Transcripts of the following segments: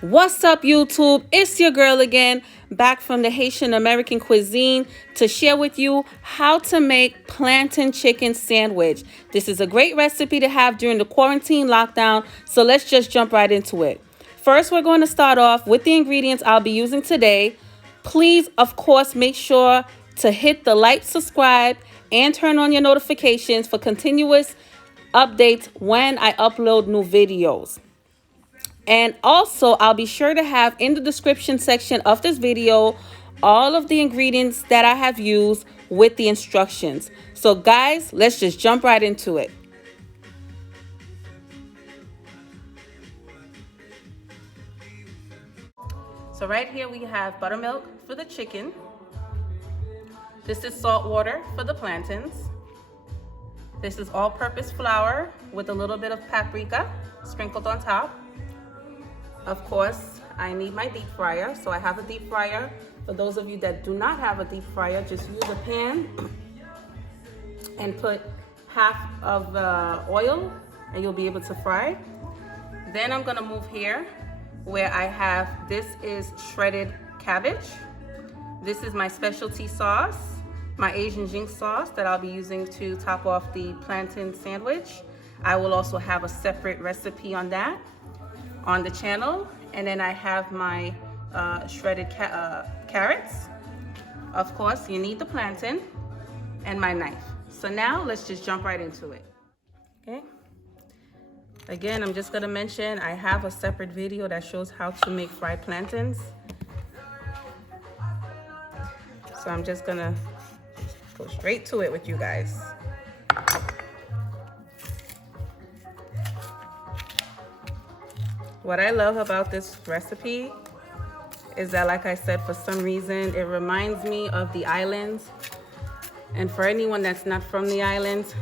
What's up, YouTube? It's your girl again, back from the Haitian American cuisine to share with you how to make plantain chicken sandwich. This is a great recipe to have during the quarantine lockdown, so let's just jump right into it. First, we're going to start off with the ingredients I'll be using today. Please, of course, make sure to hit the like, subscribe, and turn on your notifications for continuous updates when I upload new videos. And also, I'll be sure to have in the description section of this video all of the ingredients that I have used with the instructions. So guys, let's just jump right into it. So right here we have buttermilk for the chicken. This is salt water for the plantains. This is all-purpose flour with a little bit of paprika sprinkled on top. Of course, I need my deep fryer, so I have a deep fryer. For those of you that do not have a deep fryer, just use a pan and put half of the oil and you'll be able to fry. Then I'm gonna move here where I have, this is shredded cabbage. This is my specialty sauce, my Asian zing sauce that I'll be using to top off the plantain sandwich. I will also have a separate recipe on that on the channel. And then I have my shredded carrots. Of course, you need the plantain and my knife. So now let's just jump right into it. Okay. Again, I'm just gonna mention I have a separate video that shows how to make fried plantains. So I'm just gonna go straight to it with you guys. What I love about this recipe is that, like I said, for some reason, it reminds me of the islands. And for anyone that's not from the islands,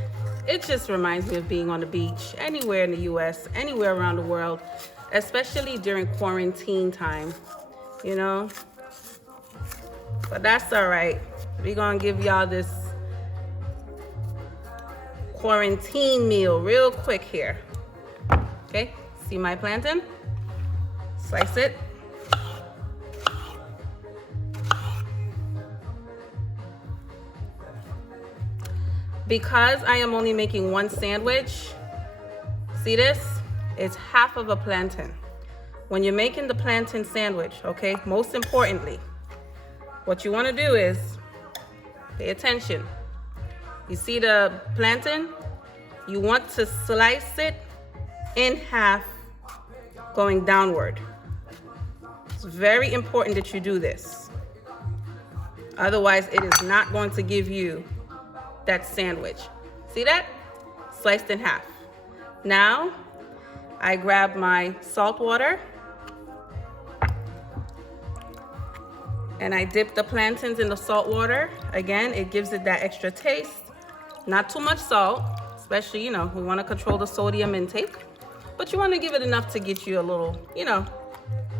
it just reminds me of being on the beach, anywhere in the US, anywhere around the world, especially during quarantine time, you know? But that's all right. We're gonna give y'all this quarantine meal real quick here. Okay, see my plantain? Slice it. Because I am only making one sandwich, see this? It's half of a plantain. When you're making the plantain sandwich, okay, most importantly, what you want to do is pay attention. You see the plantain? You want to slice it in half going downward. It's very important that you do this. Otherwise, it is not going to give you that sandwich. See that? Sliced in half. Now, I grab my salt water and I dip the plantains in the salt water. Again, it gives it that extra taste. Not too much salt, especially, you know, we want to control the sodium intake, but you want to give it enough to get you a little, you know,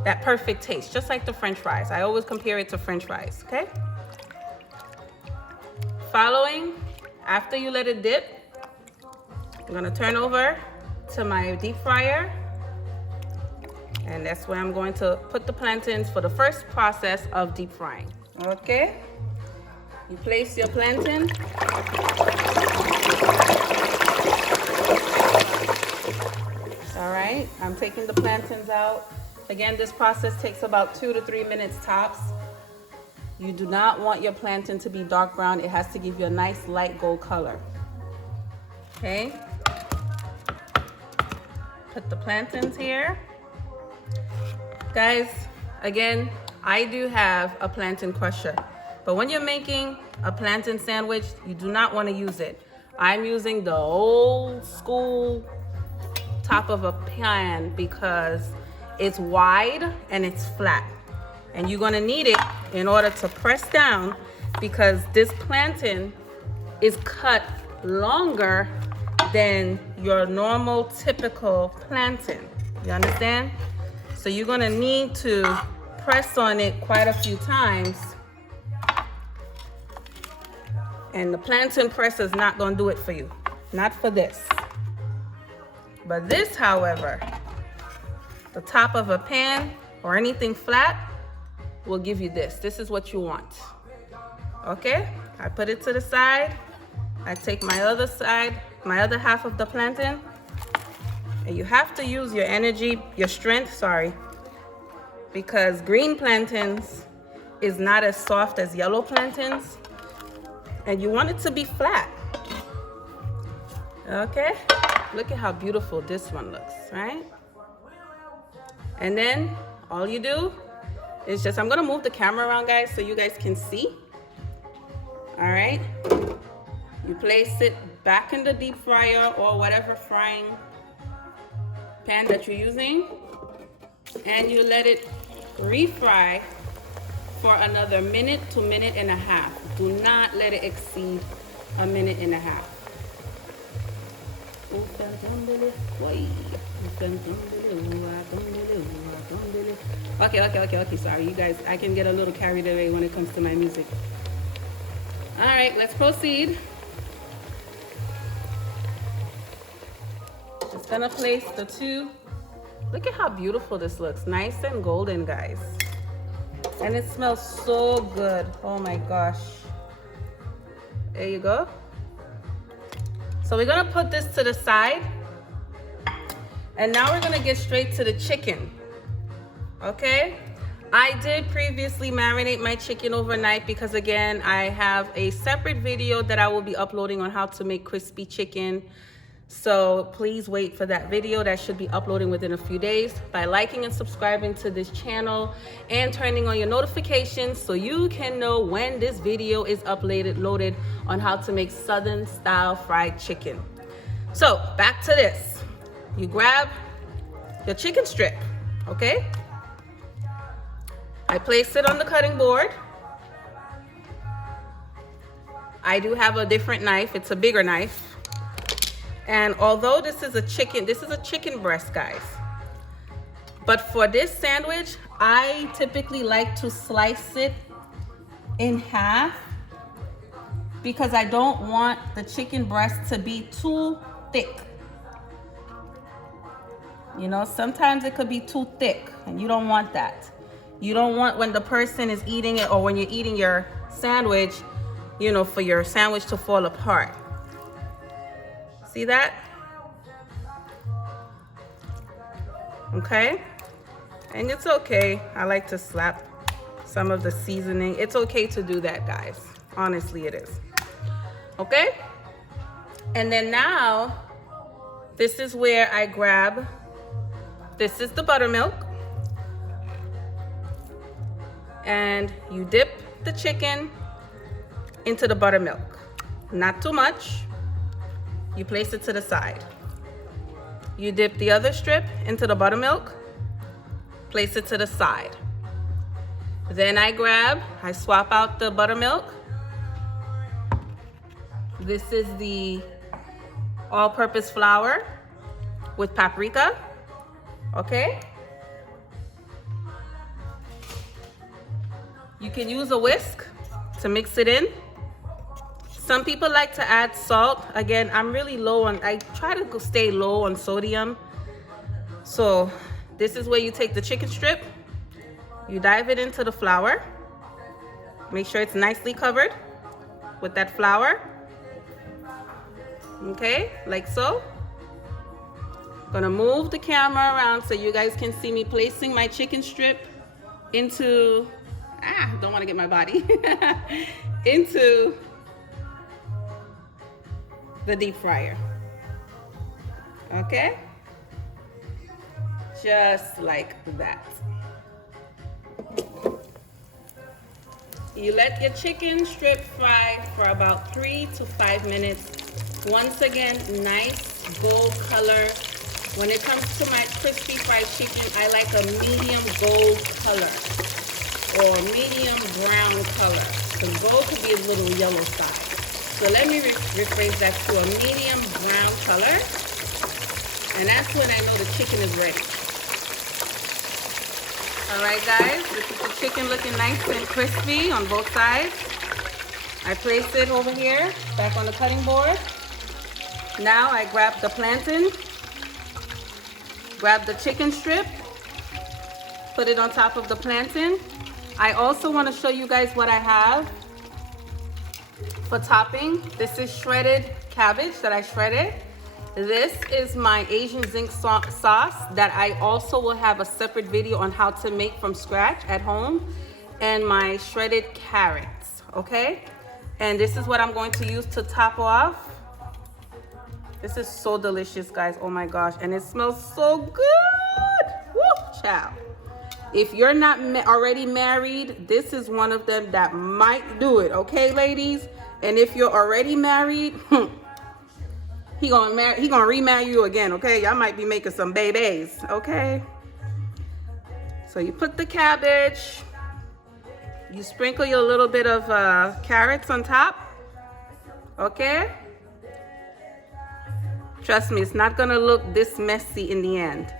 that perfect taste, just like the French fries. I always compare it to French fries, okay? Following, after you let it dip, I'm gonna turn over to my deep fryer. And that's where I'm going to put the plantains for the first process of deep frying. Okay, you place your plantain. All right, I'm taking the plantains out. Again, this process takes about 2 to 3 minutes tops. You do not want your plantain to be dark brown. It has to give you a nice light gold color. Okay. Put the plantains here. Guys, again, I do have a plantain crusher, but when you're making a plantain sandwich, you do not want to use it. I'm using the old school top of a pan because it's wide and it's flat. And you're gonna need it in order to press down because this plantain is cut longer than your normal typical plantain. You understand? So you're gonna need to press on it quite a few times. And the plantain press is not gonna do it for you. Not for this. But this, however, the top of a pan or anything flat will give you this. This is what you want. Okay, I put it to the side. I take my other side, my other half of the plantain, and you have to use your energy, your strength, sorry, because green plantains is not as soft as yellow plantains, and you want it to be flat. Okay, look at how beautiful this one looks, right? And then all you do is just, I'm gonna move the camera around, guys, so you guys can see. All right, you place it back in the deep fryer or whatever frying pan that you're using, and you let it refry for another minute to minute and a half. Do not let it exceed a minute and a half. Okay, sorry, you guys, I can get a little carried away when it comes to my music. All right, let's proceed. Just gonna place the two. Look at how beautiful this looks. Nice and golden, guys. And it smells so good. Oh my gosh. There you go. So we're gonna put this to the side. And now we're gonna get straight to the chicken. Okay? I did previously marinate my chicken overnight because, again, I have a separate video that I will be uploading on how to make crispy chicken. So please wait for that video. That should be uploading within a few days. By liking and subscribing to this channel and turning on your notifications so you can know when this video is loaded on how to make Southern style fried chicken. So back to this. You grab your chicken strip, okay? I place it on the cutting board. I do have a different knife. It's a bigger knife. And although this is a chicken breast, guys. But for this sandwich, I typically like to slice it in half because I don't want the chicken breast to be too thick. You know, sometimes it could be too thick and you don't want that. You don't want when the person is eating it or when you're eating your sandwich, you know, for your sandwich to fall apart. See that? Okay. And it's okay. I like to slap some of the seasoning. It's okay to do that, guys. Honestly, it is. Okay. And then now, this is where I grab, this is the buttermilk. And you dip the chicken into the buttermilk. Not too much. You place it to the side. You dip the other strip into the buttermilk. Place it to the side. Then I swap out the buttermilk. This is the all-purpose flour with paprika. Okay? You can use a whisk to mix it in. Some people like to add salt. Again, I'm really low on, I try to stay low on sodium. So this is where you take the chicken strip, you dive it into the flour. Make sure it's nicely covered with that flour. Okay, like so. Gonna move the camera around so you guys can see me placing my chicken strip into, don't wanna get my body, into the deep fryer. Okay? Just like that. You let your chicken strip fry for about 3 to 5 minutes. Once again, nice gold color. When it comes to my crispy fried chicken, I like a medium gold color or medium brown color. The gold could be a little yellow side. So let me rephrase that to a medium brown color. And that's when I know the chicken is ready. All right, guys, this is the chicken looking nice and crispy on both sides. I place it over here, back on the cutting board. Now I grab the plantain, grab the chicken strip, Put it on top of the plantain. I also want to show you guys what I have for topping. This is shredded cabbage that I shredded. This is my Asian zinc sauce that I also will have a separate video on how to make from scratch at home. And my shredded carrots, okay? And this is what I'm going to use to top off. This is so delicious, guys. Oh my gosh. And it smells so good. Woo, child. If you're not already married, this is one of them that might do it, okay, ladies? And if you're already married, he gonna remarry you again, okay? Y'all might be making some babies, okay? So you put the cabbage, you sprinkle your little bit of carrots on top, okay? Trust me, it's not gonna look this messy in the end.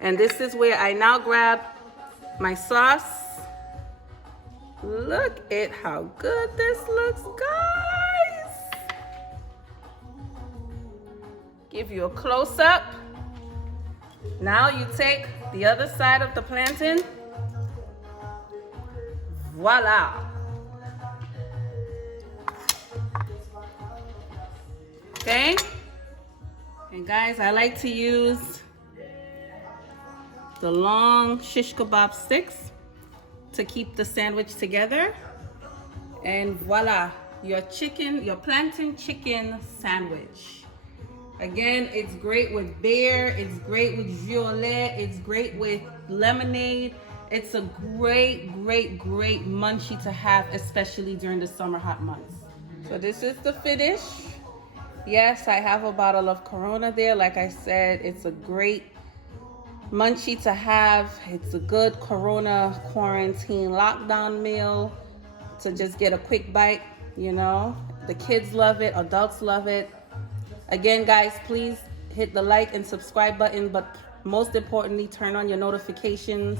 And this is where I now grab my sauce. Look at how good this looks, guys. Give you a close-up. Now you take the other side of the plantain. Voila. Okay? And guys, I like to use the long shish kebab sticks to keep the sandwich together. And voila, your plantain chicken sandwich. Again, it's great with beer, it's great with violet, it's great with lemonade. It's a great munchie to have, especially during the summer hot months. So this is the finish. Yes, I have a bottle of Corona there. Like I said, it's a great munchie to have. It's a good Corona quarantine lockdown meal to just get a quick bite, you know. The kids love it, adults love it. Again, guys, please hit the like and subscribe button, but most importantly, turn on your notifications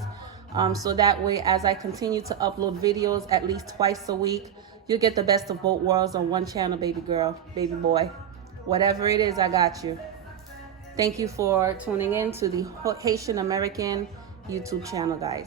so that way as I continue to upload videos at least twice a week, you'll get the best of both worlds on one channel, baby girl, baby boy. Whatever it is, I got you. Thank you for tuning in to the Haitian American YouTube channel, guys.